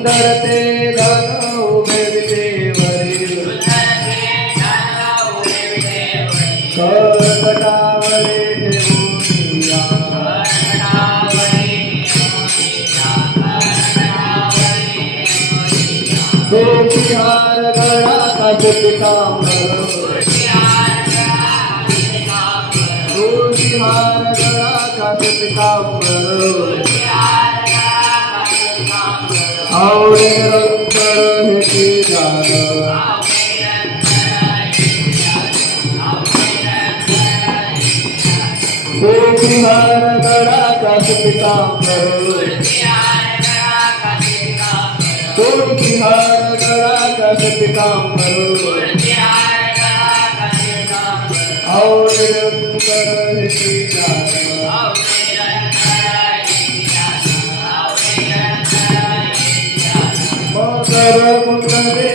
सुंदर ते धन उभे विटेवरी कर्कटावरी ठेवूनिया गोपिहार गळा कासे पितांबर गोपिहार गळा कासे पितांबर आवळे रंतर हेती जाण गोपिहार गळा कासे पितांबर गोपिहार गळा कासे पितांबर आवळे रंतर हेती जाण मकर कुंडले